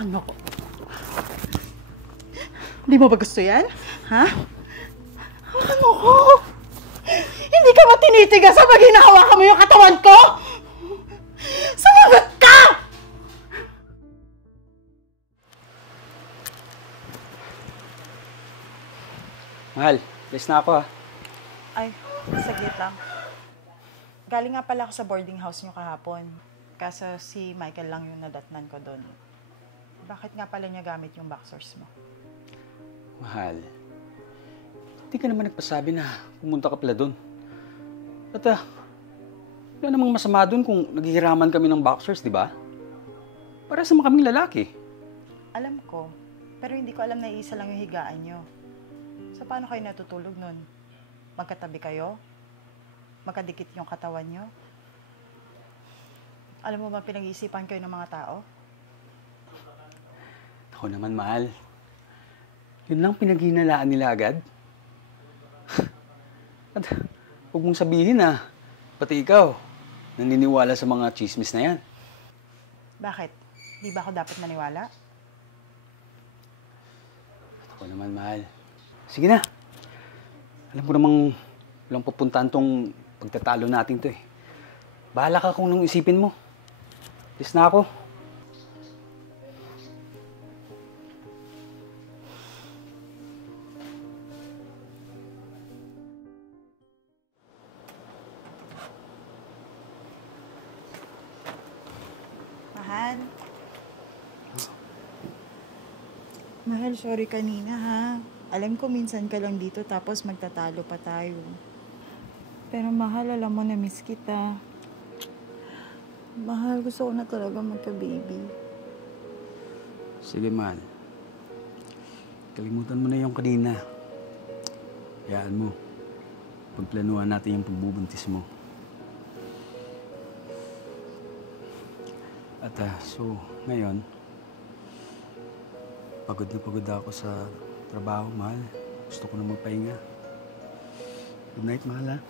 Ano ko? Hindi mo ba gusto yan? Ha? Ano ko? Hindi ka ba tinitigas sa pag hinahawakan mo yung katawan ko? Sumagot ka! Mahal, alis na ako ha. Ay, saglit lang. Galing nga pala ako sa boarding house niyo kahapon. Kaso si Michael lang yung nadatnan ko doon. Bakit nga pala niya gamit yung boxers mo? Mahal, hindi ka naman nagpasabi na pumunta ka pala doon. At wala namang masama doon kung naghihiraman kami ng boxers, di ba? Para sa mga kaming lalaki. Alam ko, pero hindi ko alam na iisa lang yung higaan niyo. So paano kayo natutulog nun? Magkatabi kayo? Magkadikit yung katawan niyo? Alam mo ba pinag-iisipan kayo ng mga tao? Ako naman, mahal. Yun lang pinaghinalaan nila agad. At huwag mong sabihin pati ikaw, naniniwala sa mga chismis na yan. Bakit? Di ba ako dapat maniwala? Ako naman, mahal. Sige na. Alam ko namang walang pupuntahan tong pagtatalo natin to eh. Bahala ka kung nung isipin mo. Alis na ako. Mahal. Mahal, sorry kanina ha. Alam ko minsan ka lang dito tapos magtatalo pa tayo. Pero mahal, alam mo na miss kita. Mahal, gusto ko na talaga magka-baby. Sige, mahal. Kalimutan mo na yung kanina. Hayaan mo. Pagplanuhan natin yung pagbubuntis mo. At so, ngayon, pagod na pagod ako sa trabaho, mahal. Gusto ko na magpahinga. Good night, mahal, ha?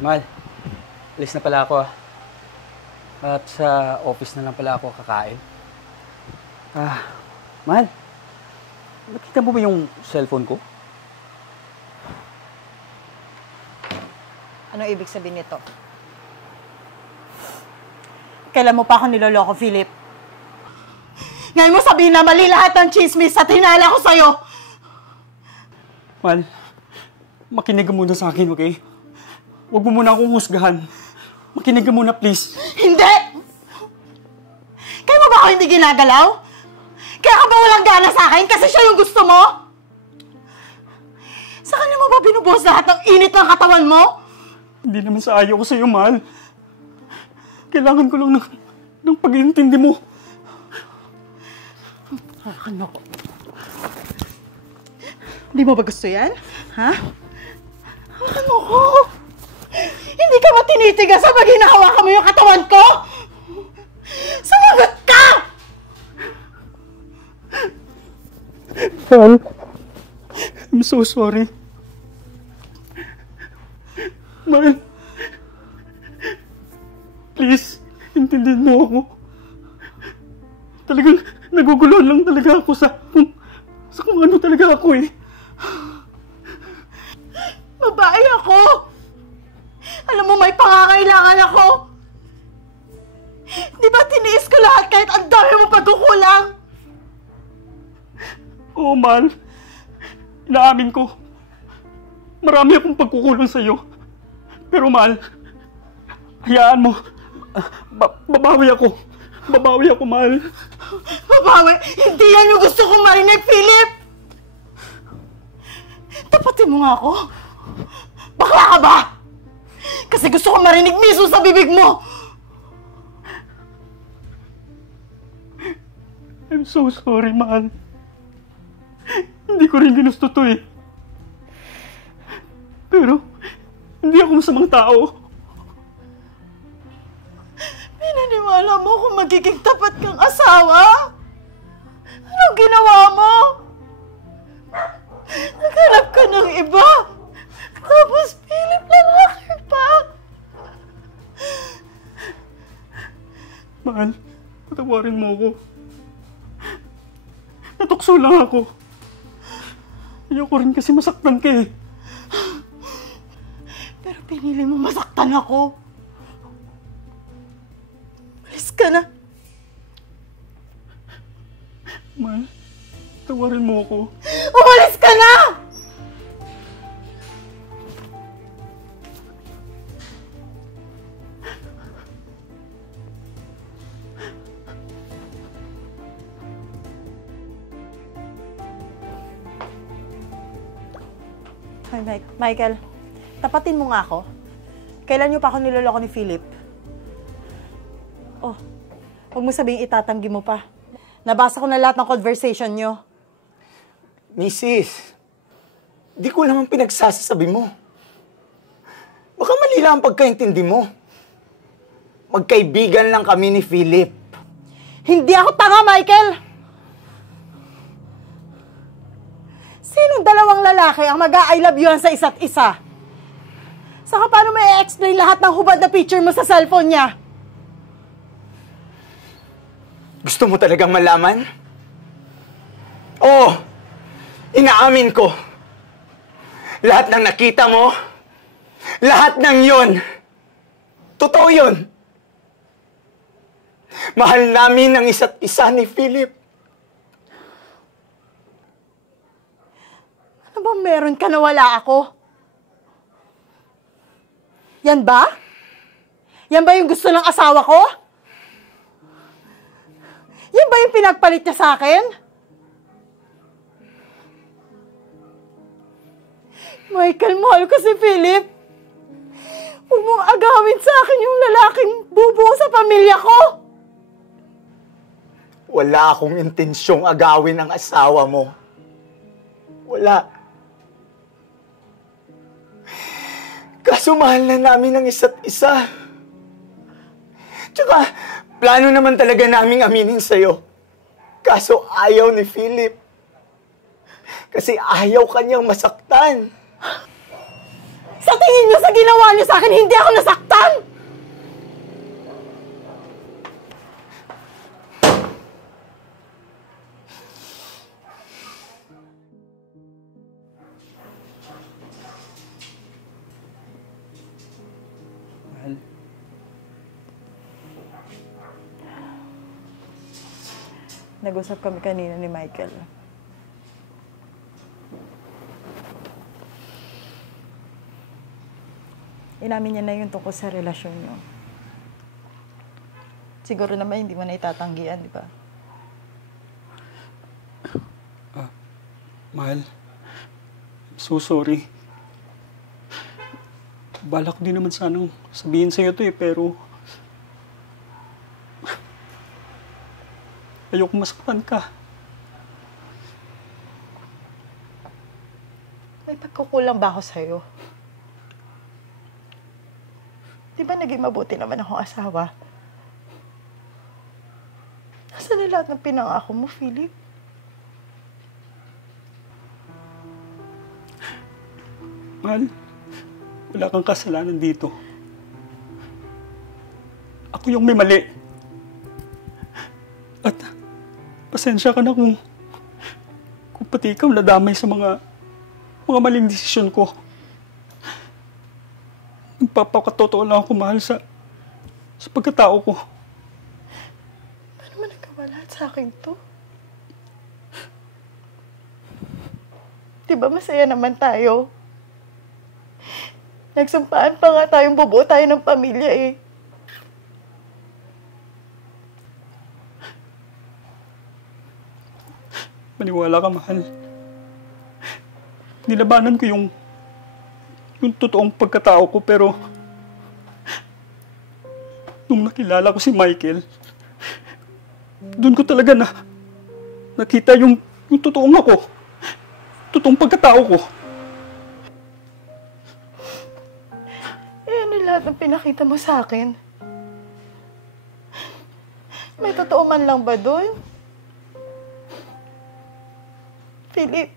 Mahal. Alis na pala ako, At sa office na lang pala ako kakain. Mahal. Nakita mo ba yung cellphone ko? Anong ibig sabihin nito? Kailan mo pa ako niloloko, Philip? Ngayon mo sabihin na mali lahat ng chismis at hinala ko sa'yo! Mahal, makinig ka muna sa akin, okay? Huwag mo muna akong husgahan. Makinig ka muna, please. Hindi! Kaya mo ba ako hindi ginagalaw? Kaya ka ba walang gana sa akin kasi siya yung gusto mo? Sa kanya mo ba binubuhos lahat ng init ng katawan mo? Hindi naman sa ayaw ko sa'yo, mahal. Kailangan ko lang ng pag-iintindi mo. Ano ko? Hindi mo ba gusto yan? Ha? Ano ko? Hindi ka ba tinitigas sa pag hinahawakan mo yung katawan ko? Sumagot ka! Mahal, I'm so sorry. Mahal, please, intindihin mo ako. Talagang naguguluhan lang talaga ako sa kung ano talaga ako eh. Babae ako! Alam mo, may pangangailangan ako! Di ba tiniis ko lahat kahit ang dami mong pagkukulang? Oo, mahal. Inaamin ko. Marami akong pagkukulang sa'yo. Pero mahal, Hayaan mo. Babawi ako. Babawi ako, mahal. Babawi! Hindi yan yung gusto kong marinig, Philip! Tapatin mo nga ako. Bakla ka ba? Kasi gusto kong marinig mismo sa bibig mo! I'm so sorry, mahal. Hindi ko rin ginusto to eh. Pero, hindi ako masamang tao. Pinaniwala mo kung magiging tapat kang asawa? Anong ginawa mo? Naghanap ka ng iba. Tapos, Philip, lalaki pa. Mahal, patawarin mo ako. Natukso lang ako. Ayoko rin kasi masaktan ka eh. Pero pinili mo masaktan ako. Umalis ka na. Mahal, tawarin mo ako. Umalis ka na! Hi, Michael. Tapatin mo nga ako. Kailan niyo pa ako niloloko ni Philip? Oh, huwag mo sabihing itatanggi mo pa. Nabasa ko na lahat ng conversation niyo. Mrs., di ko naman pinagsasabi mo. Baka mali lang ang pagkaintindi mo. Magkaibigan lang kami ni Philip. Hindi ako tanga, Michael! Sinong dalawang lalaki ang mag-I love you sa isa't isa? Saka paano may explain lahat ng hubad na picture mo sa cellphone niya? Gusto mo talagang malaman? Oo, inaamin ko. Lahat ng nakita mo, lahat ng yon, totoo yon. Mahal namin ang isa't isa ni Philip. Ano ba meron ka na wala ako? Yan ba? Yan ba yung gusto ng asawa ko? Yan ba yung pinagpalit niya sa akin? Michael, mahal ko si Philip. Huwag mong agawin sa akin yung lalaking bubuo sa pamilya ko. Wala akong intensyong agawin ang asawa mo. Wala. Kaso mahal na namin ang isa't isa. Tsaka, plano naman talaga naming aminin sa'yo. Kaso ayaw ni Philip. Kasi ayaw kanyang masaktan. Sa tingin niyo sa ginawa niyo sa akin, hindi ako nasaktan! Mahal, Nag-usap kami kanina ni Michael. Inamin niya na yung tungkol sa relasyon niyo. Siguro naman hindi mo na itatanggihan, di ba? mahal. So sorry. Balak ko din naman sanang sabihin sa'yo to eh, pero ayoko masaktan ka. May pagkukulang ba ako sa'yo? Di ba naging mabuti naman akong asawa? Nasaan na lahat ng pinangako mo, Philip? Mahal, wala kang kasalanan dito. Ako yung may mali. At pasensya ka na kung pati ikaw nadamay sa mga maling desisyon ko. Nagpapakatotoo lang ako, mahal, sa pagkatao ko. Paano mo nagawa lahat sa akin to? Diba masaya naman tayo? Nagsampaan pa nga tayong bubuo tayo ng pamilya eh. Maniwala ka, mahal. Nilabanan ko yung totoong pagkatao ko, pero nung nakilala ko si Michael, doon ko talaga nakita yung totoong ako. Totoong pagkatao ko. Ano lahat ng pinakita mo sa akin? May totoo man lang ba doon? Philip,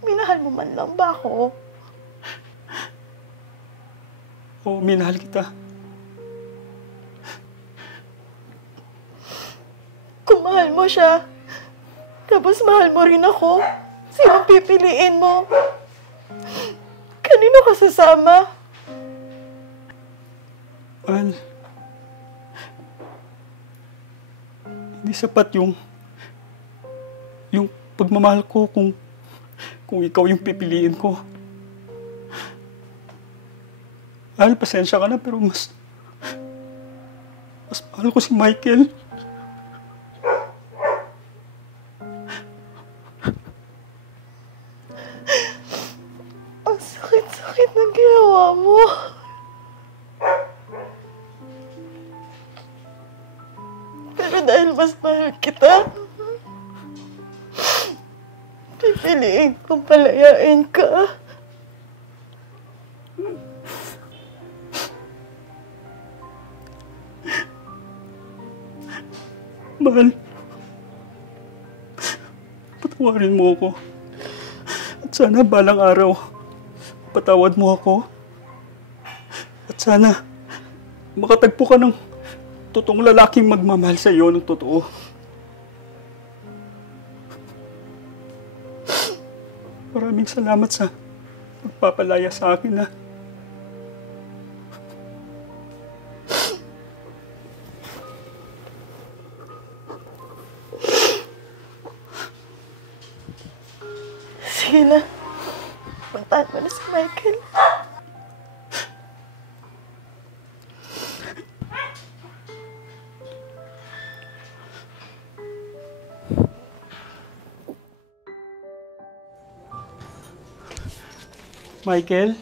minahal mo man lang ba ako? Oo, minahal kita. Kung mahal mo siya, tapos mahal mo rin ako, sinong pipiliin mo? Kanino ka sasama? Mahal, hindi sapat yung pagmamahal ko kung ikaw yung pipiliin ko. Mahal, pasensya ka na, pero mas mahal ko si Michael. Ang sakit-sakit ng ginawa mo. Pero dahil mas mahal kita, pipiliin kong palayain ka. Mahal, patawarin mo ako. At sana balang araw, patawad mo ako. At sana makatagpo ka ng totoong lalaking magmamahal sa iyo ng totoo. Maraming salamat sa pagpapalaya sa akin, ha. Sige na. Puntahan mo na si Michael. Michael?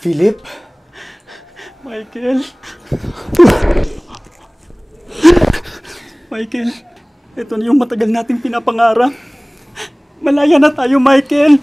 Philip? Michael? Michael, ito na yung matagal nating pinapangarap. Malaya na tayo, Michael.